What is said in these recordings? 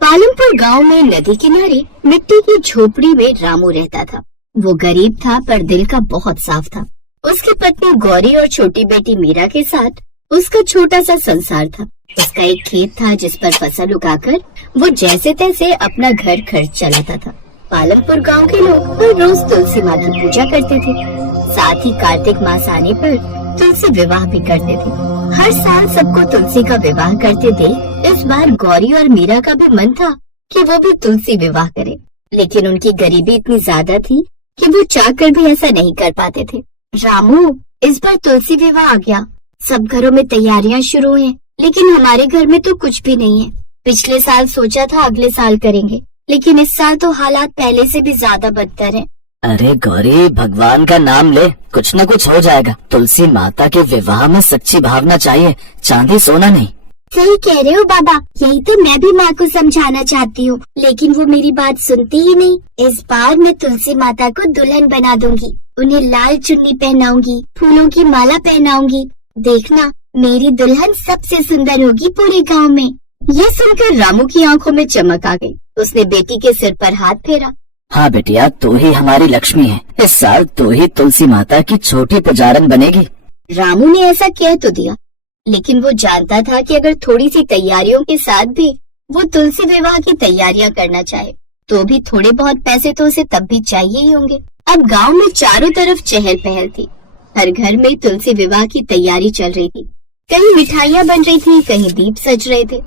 पालमपुर गांव में नदी किनारे मिट्टी की झोपड़ी में रामू रहता था। वो गरीब था पर दिल का बहुत साफ था। उसकी पत्नी गौरी और छोटी बेटी मीरा के साथ उसका छोटा सा संसार था। उसका एक खेत था जिस पर फसल उगाकर वो जैसे तैसे अपना घर खर्च चलाता था। पालमपुर गांव के लोग हर रोज तुलसी माँ की पूजा करते थे। साथ ही कार्तिक मास आने पर तुलसी विवाह भी करते थे। हर साल सबको तुलसी का विवाह करते देख इस बार गौरी और मीरा का भी मन था कि वो भी तुलसी विवाह करे, लेकिन उनकी गरीबी इतनी ज्यादा थी कि वो चाहकर भी ऐसा नहीं कर पाते थे। रामू, इस बार तुलसी विवाह आ गया। सब घरों में तैयारियां शुरू हैं, लेकिन हमारे घर में तो कुछ भी नहीं है। पिछले साल सोचा था अगले साल करेंगे, लेकिन इस साल तो हालात पहले से भी ज्यादा बदतर हैं। अरे गौरी, भगवान का नाम ले, कुछ न कुछ हो जाएगा। तुलसी माता के विवाह में सच्ची भावना चाहिए, चांदी सोना नहीं। सही कह रहे हो बाबा, यही तो मैं भी माँ को समझाना चाहती हूँ, लेकिन वो मेरी बात सुनती ही नहीं। इस बार मैं तुलसी माता को दुल्हन बना दूंगी, उन्हें लाल चुन्नी पहनाऊंगी, फूलों की माला पहनाऊंगी। देखना, मेरी दुल्हन सबसे सुंदर होगी पूरे गांव में। ये सुनकर रामू की आंखों में चमक आ गई। उसने बेटी के सिर पर हाथ फेरा। हाँ बेटिया, तू ही हमारी लक्ष्मी है। इस साल तू ही तुलसी माता की छोटी पुजारन बनेगी। रामू ने ऐसा कह तो दिया, लेकिन वो जानता था कि अगर थोड़ी सी तैयारियों के साथ भी वो तुलसी विवाह की तैयारियां करना चाहे तो भी थोड़े बहुत पैसे तो उसे तब भी चाहिए ही होंगे। अब गांव में चारों तरफ चहल पहल थी। हर घर में तुलसी विवाह की तैयारी चल रही थी। कहीं मिठाइयाँ बन रही थी, कहीं दीप सज रहे थे,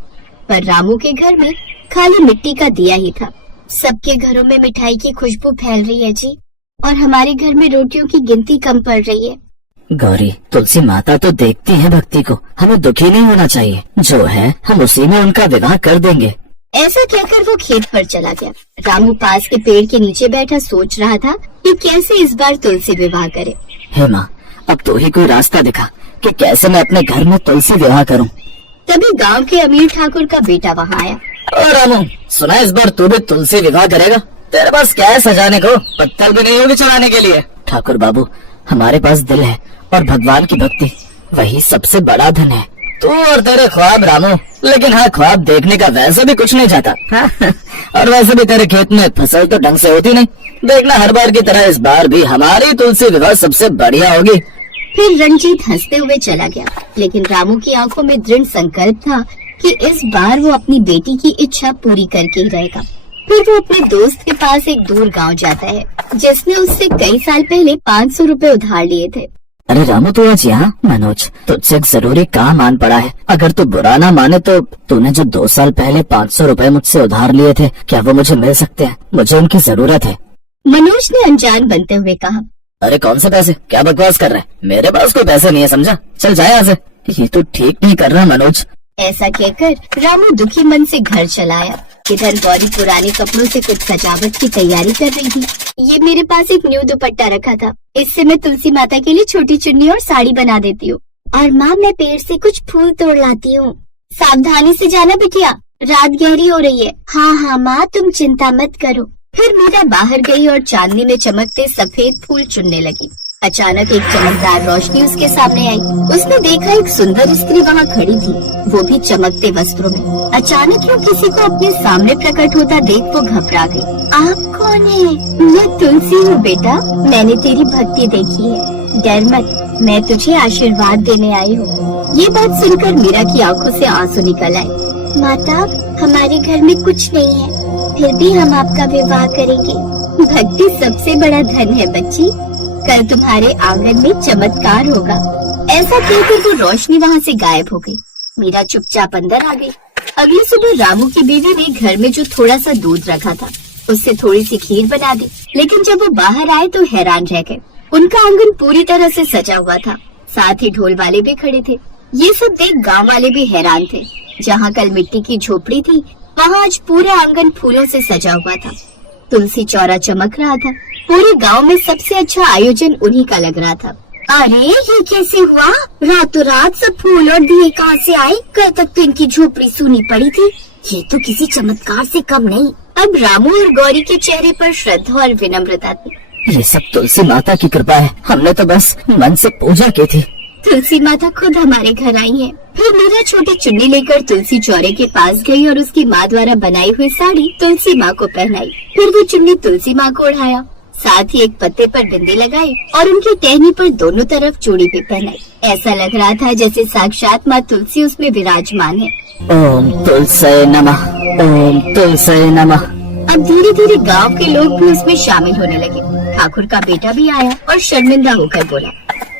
पर रामू के घर में खाली मिट्टी का दिया ही था। सबके घरों में मिठाई की खुशबू फैल रही है जी, और हमारे घर में रोटियों की गिनती कम पड़ रही है। गौरी, तुलसी माता तो देखती है भक्ति को, हमें दुखी नहीं होना चाहिए। जो है हम उसी में उनका विवाह कर देंगे। ऐसा कहकर वो खेत पर चला गया। रामू पास के पेड़ के नीचे बैठा सोच रहा था कि कैसे इस बार तुलसी विवाह करे। हे माँ, अब तो ही कोई रास्ता दिखा कि कैसे मैं अपने घर में तुलसी विवाह करूं। तभी गांव के अमीर ठाकुर का बेटा वहाँ आया। ओ रामू, सुना इस बार तू भी तुलसी विवाह करेगा? तेरे पास क्या है सजाने को? पत्तल भी नहीं होगी चढ़ाने के लिए। ठाकुर बाबू, हमारे पास दिल है और भगवान की भक्ति, वही सबसे बड़ा धन है। तू और तेरे ख्वाब रामू, लेकिन हाँ, ख्वाब देखने का वैसे भी कुछ नहीं चाहता। और वैसे भी तेरे खेत में फसल तो ढंग से होती नहीं। देखना, हर बार की तरह इस बार भी हमारी तुलसी विवाह सबसे बढ़िया होगी। फिर रंजीत हंसते हुए चला गया, लेकिन रामू की आंखों में दृढ़ संकल्प था कि इस बार वो अपनी बेटी की इच्छा पूरी करके ही रहेगा। फिर वो अपने दोस्त के पास एक दूर गांव जाता है, जिसने उससे कई साल पहले 500 रुपए उधार लिए थे। अरे रामू, तू आज यहाँ? मनोज, तुझसे एक जरूरी काम आन पड़ा है। अगर तू बुरा ना माने तो तूने जो 2 साल पहले 500 रुपए मुझसे उधार लिए थे, क्या वो मुझे मिल सकते हैं? मुझे उनकी जरूरत है। मनोज ने अनजान बनते हुए कहा। अरे कौन से पैसे? क्या बकवास कर रहा है? मेरे पास कोई पैसे नहीं है, समझा? चल जाए यहाँ से। ये तो ठीक नहीं कर रहा मनोज। ऐसा कहकर रामू दुखी मन से घर चला आया। इधर गौरी पुराने कपड़ों से कुछ सजावट की तैयारी कर रही थी। ये मेरे पास एक न्यू दुपट्टा रखा था, इससे मैं तुलसी माता के लिए छोटी चुन्नी और साड़ी बना देती हूँ। और माँ, मैं पेड़ से कुछ फूल तोड़ लाती हूँ। सावधानी से जाना बिटिया, रात गहरी हो रही है। हाँ हाँ माँ, तुम चिंता मत करो। फिर मीरा बाहर गई और चांदनी में चमकते सफेद फूल चुनने लगी। अचानक एक चमकदार रोशनी उसके सामने आई। उसने देखा एक सुंदर स्त्री वहाँ खड़ी थी, वो भी चमकते वस्त्रों में। अचानक वो किसी को अपने सामने प्रकट होता देख वो घबरा गई। आप कौन है? मैं तुलसी हूँ बेटा, मैंने तेरी भक्ति देखी है, डर मत, मैं तुझे आशीर्वाद देने आई हूँ। ये बात सुनकर मीरा की आंखों से आंसू निकल आए। माता, हमारे घर में कुछ नहीं है, फिर भी हम आपका विवाह करेंगे। भक्ति सबसे बड़ा धन है बच्ची, कल तुम्हारे आंगन में चमत्कार होगा। ऐसा कहकर वो रोशनी वहाँ से गायब हो गई। मीरा चुपचाप अंदर आ गई। अगली सुबह रामू की बीवी ने घर में जो थोड़ा सा दूध रखा था, उससे थोड़ी सी खीर बना दी। लेकिन जब वो बाहर आए तो हैरान रह गए। उनका आंगन पूरी तरह से सजा हुआ था, साथ ही ढोल वाले भी खड़े थे। ये सब देख गाँव वाले भी हैरान थे। जहाँ कल मिट्टी की झोपड़ी थी, वहाँ आज पूरा आंगन फूलों से सजा हुआ था। तुलसी चौरा चमक रहा था। पूरे गांव में सबसे अच्छा आयोजन उन्हीं का लग रहा था। अरे ये कैसे हुआ? रातों रात सब फूल और दिए कहाँ से आए? कल तक तो इनकी झोपड़ी सूनी पड़ी थी, ये तो किसी चमत्कार से कम नहीं। अब रामू और गौरी के चेहरे पर श्रद्धा और विनम्रता थी। ये सब तुलसी माता की कृपा है, हमने तो बस मन से पूजा की थी। तुलसी माता खुद हमारे घर आई है। फिर मीरा छोटी चुन्नी लेकर तुलसी चौरे के पास गई और उसकी माँ द्वारा बनाई हुई साड़ी तुलसी माँ को पहनाई। फिर वो चुन्नी तुलसी माँ को ओढ़ाया, साथ ही एक पत्ते पर बिंदी लगाई और उनकी टहनी पर दोनों तरफ चूड़ी भी पहनाई। ऐसा लग रहा था जैसे साक्षात माँ तुलसी उसमें विराजमान है। ओम तुलसे नमः, ओम तुलसे नमः। अब धीरे धीरे गांव के लोग भी उसमें शामिल होने लगे। ठाकुर का बेटा भी आया और शर्मिंदा होकर बोला,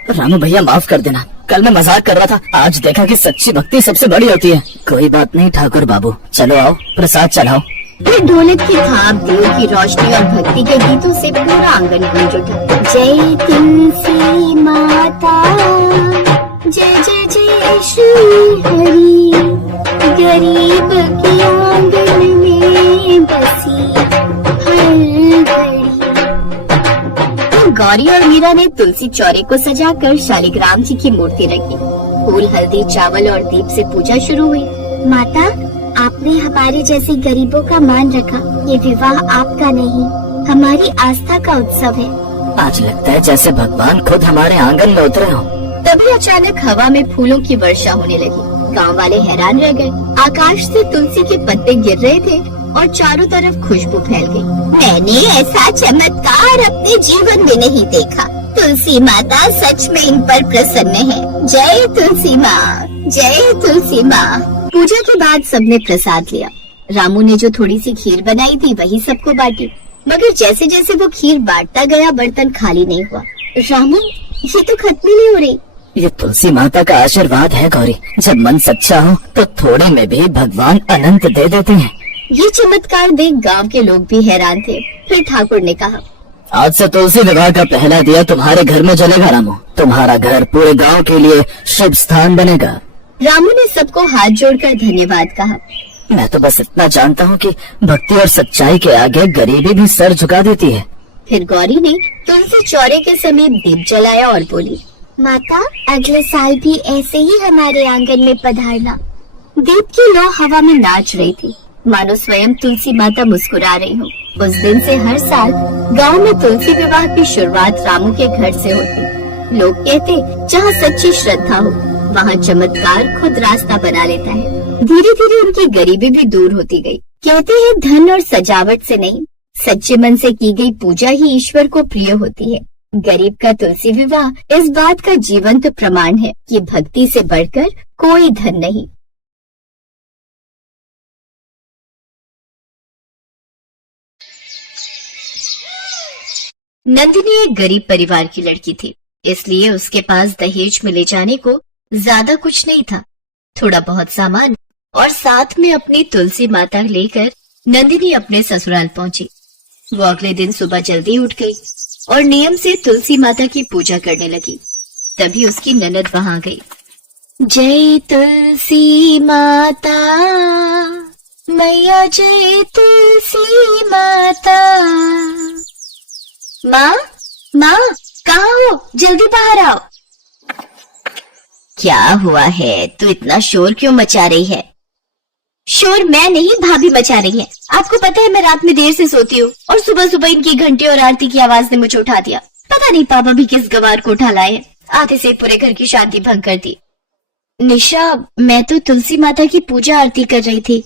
रामू भैया माफ कर देना, कल मैं मजाक कर रहा था, आज देखा कि सच्ची भक्ति सबसे बड़ी होती है। कोई बात नहीं ठाकुर बाबू, चलो आओ प्रसाद चढ़ाओ। फिर ढोलक की थाप, दीयों की रोशनी और भक्ति के गीतों से पूरा आंगन गूंज उठा। जय तुलसी माता, जय जय जय श्री हरि, गरीब के आंगन में बसी हर घड़ी। गौरी और मीरा ने तुलसी चौरे को सजाकर शालिग्राम जी की मूर्ति रखी। फूल, हल्दी, चावल और दीप से पूजा शुरू हुई। माता, आपने हमारे जैसे गरीबों का मान रखा। ये विवाह आपका नहीं, हमारी आस्था का उत्सव है। आज लगता है जैसे भगवान खुद हमारे आंगन में उतरे हो। तभी अचानक हवा में फूलों की वर्षा होने लगी। गांव वाले हैरान रह गए। आकाश से तुलसी के पत्ते गिर रहे थे और चारों तरफ खुशबू फैल गई। मैंने ऐसा चमत्कार अपने जीवन में नहीं देखा। तुलसी माता सच में इन पर प्रसन्न है। जय तुलसी माँ, जय तुलसी माँ। पूजा के बाद सबने प्रसाद लिया। रामू ने जो थोड़ी सी खीर बनाई थी वही सबको बांटी, मगर जैसे जैसे वो खीर बांटता गया बर्तन खाली नहीं हुआ। रामू, ये तो खत्म ही नहीं हो रही। ये तुलसी माता का आशीर्वाद है गौरी, जब मन सच्चा हो तो थोड़े में भी भगवान अनंत दे देते हैं। ये चमत्कार देख गांव के लोग भी हैरान थे। फिर ठाकुर ने कहा, आज से तुलसी विवाह का पहला दिया तुम्हारे घर में जलेगा रामू। तुम्हारा घर पूरे गांव के लिए शुभ स्थान बनेगा। रामू ने सबको हाथ जोड़कर धन्यवाद कहा। मैं तो बस इतना जानता हूँ कि भक्ति और सच्चाई के आगे गरीबी भी सर झुका देती है। फिर गौरी ने तुलसी चौरे के समीप दीप जलाया और बोली, माता, अगले साल भी ऐसे ही हमारे आंगन में पधारना। दीप की लौ हवा में नाच रही थी, मानो स्वयं तुलसी माता मुस्कुरा रही हो। उस दिन से हर साल गांव में तुलसी विवाह की शुरुआत रामू के घर से होती। लोग कहते, जहाँ सच्ची श्रद्धा हो वहाँ चमत्कार खुद रास्ता बना लेता है। धीरे धीरे उनकी गरीबी भी दूर होती गई। कहते हैं धन और सजावट से नहीं, सच्चे मन से की गई पूजा ही ईश्वर को प्रिय होती है। गरीब का तुलसी विवाह इस बात का जीवंत प्रमाण है कि भक्ति से बढ़कर कोई धन नहीं। नंदिनी एक गरीब परिवार की लड़की थी, इसलिए उसके पास दहेज में ले जाने को ज्यादा कुछ नहीं था। थोड़ा बहुत सामान और साथ में अपनी तुलसी माता लेकर नंदिनी अपने ससुराल पहुंची। वो अगले दिन सुबह जल्दी उठ गई और नियम से तुलसी माता की पूजा करने लगी। तभी उसकी ननद वहां गई। जय तुलसी माता, मैया जय तुलसी माता। माँ, माँ, कहाँ हो? जल्दी बाहर आओ। क्या हुआ है? तू इतना शोर क्यों मचा रही है? शोर मैं नहीं, भाभी मचा रही है। आपको पता है मैं रात में देर से सोती हूँ और सुबह सुबह इनकी घंटे और आरती की आवाज ने मुझे उठा दिया। पता नहीं पापा भी किस गवार को उठा लाए, आधे से पूरे घर की शांति भंग कर दी। निशा, मैं तो तुलसी माता की पूजा आरती कर रही थी।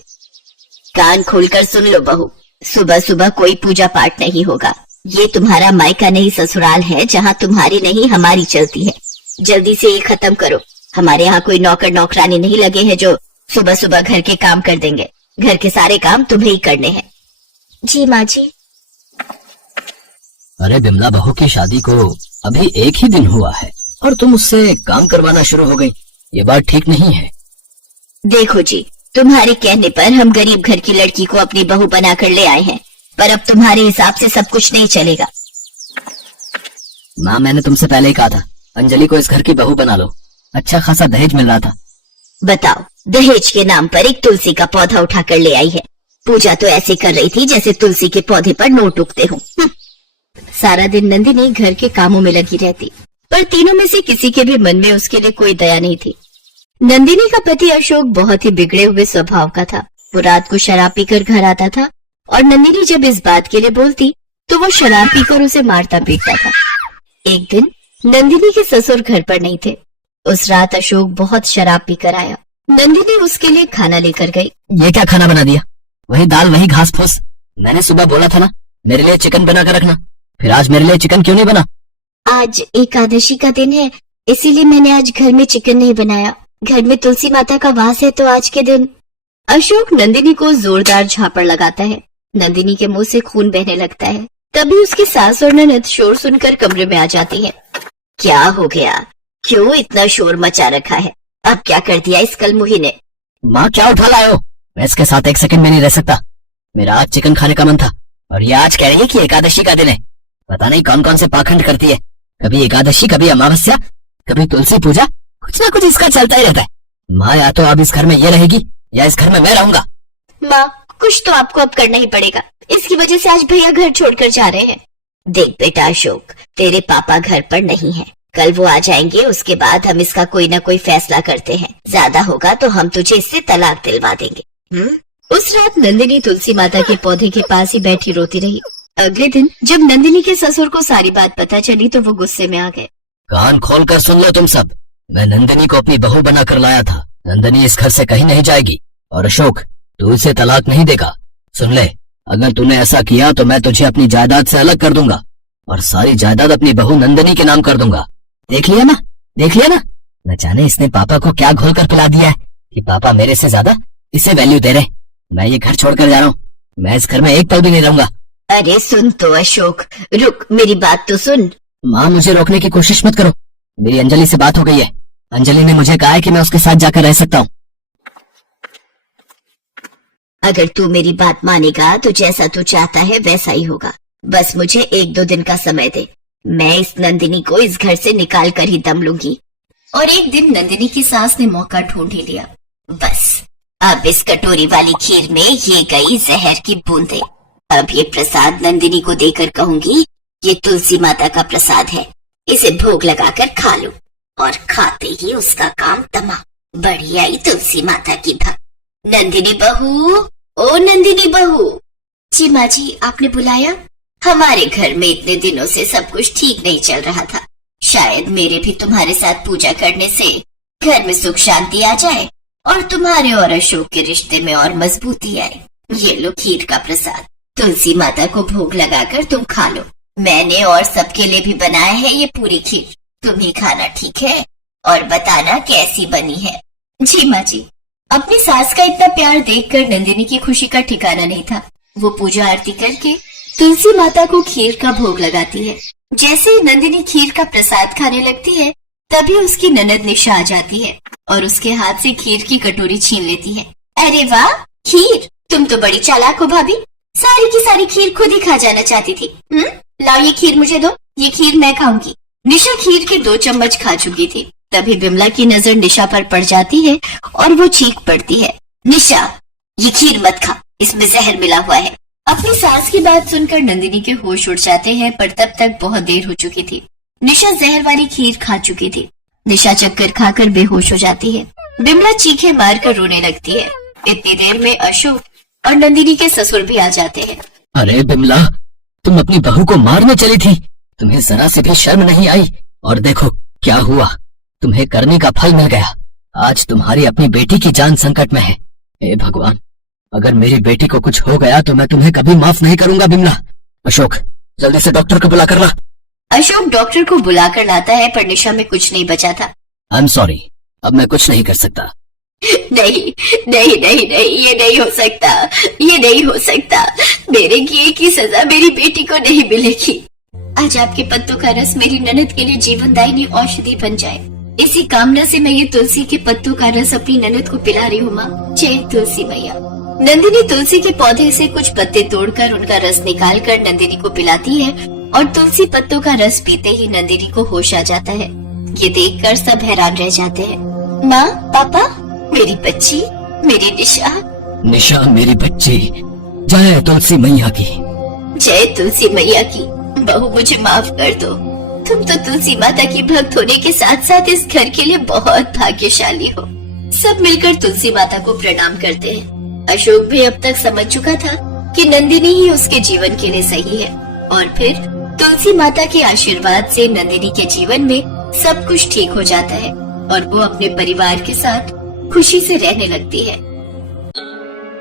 कान खोलकर सुन लो बहू, सुबह सुबह कोई पूजा पाठ नहीं होगा। ये तुम्हारा मायका नहीं ससुराल है जहाँ तुम्हारी नहीं हमारी चलती है। जल्दी से ये खत्म करो। हमारे यहाँ कोई नौकर नौकरानी नहीं लगे हैं जो सुबह सुबह घर के काम कर देंगे। घर के सारे काम तुम्हें ही करने हैं। जी माँ जी। अरे बिमला बहू की शादी को अभी एक ही दिन हुआ है और तुम उससे काम करवाना शुरू हो गई। ये बात ठीक नहीं है। देखो जी, तुम्हारे कहने पर हम गरीब घर की लड़की को अपनी बहू बनाकर ले आए हैं, पर अब तुम्हारे हिसाब से सब कुछ नहीं चलेगा। माँ, मैंने तुमसे पहले ही कहा था अंजलि को इस घर की बहू बना लो। अच्छा खासा दहेज मिल रहा था। बताओ, दहेज के नाम पर एक तुलसी का पौधा उठाकर ले आई है। पूजा तो ऐसे कर रही थी जैसे तुलसी के पौधे पर नोट उगते हों। सारा दिन नंदिनी घर के कामों में लगी रहती, पर तीनों में से किसी के भी मन में उसके लिए कोई दया नहीं थी। नंदिनी का पति अशोक बहुत ही बिगड़े हुए स्वभाव का था। वो रात को शराब पीकर घर आता था और नंदिनी जब इस बात के लिए बोलती तो वो शराब पीकर उसे मारता पीटता था। एक दिन नंदिनी के ससुर घर पर नहीं थे। उस रात अशोक बहुत शराब पीकर आया। नंदिनी उसके लिए खाना लेकर गई। ये क्या खाना बना दिया? वही दाल वही घास फूस। मैंने सुबह बोला था ना मेरे लिए चिकन बना कर रखना, फिर आज मेरे लिए चिकन क्यों नहीं बना? आज एकादशी का दिन है, इसीलिए मैंने आज घर में चिकन नहीं बनाया। घर में तुलसी माता का वास है तो आज के दिन। अशोक नंदिनी को जोरदार झापड़ लगाता है। नंदिनी के मुंह से खून बहने लगता है। तभी उसकी सास और ननद शोर सुनकर कमरे में आ जाती है। क्या हो गया? क्यों इतना शोर मचा रखा है? अब क्या कर दिया इस कलमुही ने? माँ क्या उठा लाए हो? मैं इसके साथ एक सेकंड में नहीं रह सकता। मेरा आज चिकन खाने का मन था और ये आज कह रही है कि एकादशी का दिन है। पता नहीं कौन कौन से पाखंड करती है, कभी एकादशी, कभी अमावस्या, कभी तुलसी पूजा, कुछ ना कुछ इसका चलता ही रहता है। माँ या तो अब इस घर में ये रहेगी या इस घर में मैं रहूंगा। माँ कुछ तो आपको अब करना ही पड़ेगा, इसकी वजह से आज भैया घर छोड़कर जा रहे हैं। देख बेटा अशोक, तेरे पापा घर पर नहीं है, कल वो आ जाएंगे, उसके बाद हम इसका कोई ना कोई फैसला करते हैं। ज्यादा होगा तो हम तुझे इससे तलाक दिलवा देंगे। उस रात नंदिनी तुलसी माता के पौधे के पास ही बैठी रोती रही। अगले दिन जब नंदिनी के ससुर को सारी बात पता चली तो वो गुस्से में आ गए। कान खोल कर सुन लो तुम सब, मैं नंदिनी को अपनी बहू बना कर लाया था। नंदिनी इस घर से कहीं नहीं जाएगी और अशोक तू इसे तलाक नहीं देगा। सुन ले, अगर तूने ऐसा किया तो मैं तुझे अपनी जायदाद से अलग कर दूंगा और सारी जायदाद अपनी बहू नंदिनी के नाम कर दूंगा। देख लिया ना, देख लिया ना, न जाने इसने पापा को क्या घोल कर पिला दिया है कि पापा मेरे से ज्यादा इसे वैल्यू दे रहे। मैं ये घर छोड़कर जा रहा हूँ, मैं इस घर में एक पल भी नहीं रहूंगा। अरे सुन तो अशोक, रुक, मेरी बात तो सुन। माँ मुझे रोकने की कोशिश मत करो, मेरी अंजलि से बात हो गई है। अंजलि ने मुझे कहा है कि मैं उसके साथ जाकर रह सकता हूँ। अगर तू मेरी बात मानेगा तो जैसा तू चाहता है वैसा ही होगा। बस मुझे 1-2 दिन का समय दे, मैं इस नंदिनी को इस घर से निकाल कर ही दम लूंगी। और एक दिन नंदिनी की सास ने मौका ढूंढ ही लिया। बस अब इस कटोरी वाली खीर में ये गई जहर की बूंदें। अब ये प्रसाद नंदिनी को देकर कहूंगी ये तुलसी माता का प्रसाद है, इसे भोग लगाकर खा लो। और खाते ही उसका काम तमाम। बढ़िया ही तुलसी माता की भक्त। नंदिनी बहू, ओ नंदिनी बहू। जी माँ जी, आपने बुलाया? हमारे घर में इतने दिनों से सब कुछ ठीक नहीं चल रहा था, शायद मेरे भी तुम्हारे साथ पूजा करने से घर में सुख शांति आ जाए और तुम्हारे और अशोक के रिश्ते में और मजबूती आए। ये लो खीर का प्रसाद, तुलसी माता को भोग लगाकर तुम खा लो। मैंने और सबके लिए भी बनाया है ये पूरी खीर, तुम ही खाना, ठीक है? और बताना कैसी बनी है। जी माँ जी। अपनी सास का इतना प्यार देखकर नंदिनी की खुशी का ठिकाना नहीं था। वो पूजा आरती करके तुलसी माता को खीर का भोग लगाती है। जैसे ही नंदिनी खीर का प्रसाद खाने लगती है तभी उसकी ननद निशा आ जाती है और उसके हाथ से खीर की कटोरी छीन लेती है। अरे वाह खीर, तुम तो बड़ी चालाक हो भाभी, सारी की सारी खीर खुद ही खा जाना चाहती थी। लाओ ये खीर मुझे दो, ये खीर मैं खाऊंगी। निशा खीर के 2 चम्मच खा चुकी थी। तभी बिमला की नजर निशा पर पड़ जाती है और वो चीख पड़ती है, निशा ये खीर मत खा, इसमें जहर मिला हुआ है। अपनी सास की बात सुनकर नंदिनी के होश उड़ जाते हैं, पर तब तक बहुत देर हो चुकी थी। निशा जहर वाली खीर खा चुकी थी। निशा चक्कर खाकर बेहोश हो जाती है। बिमला चीखें मारकर रोने लगती है। इतनी देर में अशोक और नंदिनी के ससुर भी आ जाते हैं। अरे बिमला, तुम अपनी बहू को मारने चली थी, तुम्हें जरा से भी शर्म नहीं आई? और देखो क्या हुआ, तुम्हें करने का फल मिल गया। आज तुम्हारी अपनी बेटी की जान संकट में है। हे भगवान, अगर मेरी बेटी को कुछ हो गया तो मैं तुम्हें कभी माफ नहीं करूंगा। बिमला, अशोक जल्दी से डॉक्टर को बुला कर ला। अशोक डॉक्टर को बुलाकर लाता है, पर निशा में कुछ नहीं बचा था। आई एम सॉरी, अब मैं कुछ नहीं कर सकता। नहीं नहीं नहीं नहीं, ये नहीं हो सकता, ये नहीं हो सकता। मेरे किए की सजा मेरी बेटी को नहीं मिलेगी। आज आपके पत्तों का रस मेरी ननद के लिए जीवनदायिनी औषधि बन जाए, इसी कामना से मैं ये तुलसी के पत्तों का रस अपनी ननद को पिला रही हूँ। माँ जय तुलसी मैया। नंदिनी तुलसी के पौधे से कुछ पत्ते तोड़कर उनका रस निकालकर नंदिनी को पिलाती है और तुलसी पत्तों का रस पीते ही नंदिनी को होश आ जाता है। ये देखकर सब हैरान रह जाते हैं। माँ, पापा, मेरी बच्ची, मेरी निशा। निशा मेरी बच्ची, जय तुलसी मैया की। जय तुलसी मैया की। बहू मुझे माफ कर दो, तुम तो तुलसी माता की भक्त होने के साथ साथ इस घर के लिए बहुत भाग्यशाली हो। सब मिलकर तुलसी माता को प्रणाम करते हैं। अशोक भी अब तक समझ चुका था कि नंदिनी ही उसके जीवन के लिए सही है और फिर तुलसी माता के आशीर्वाद से नंदिनी के जीवन में सब कुछ ठीक हो जाता है। और वो अपने परिवार के साथ खुशी से रहने लगती है।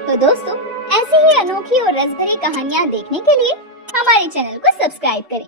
तो दोस्तों, ऐसी ही अनोखी और रसभरी कहानियाँ देखने के लिए हमारे चैनल को सब्सक्राइब करें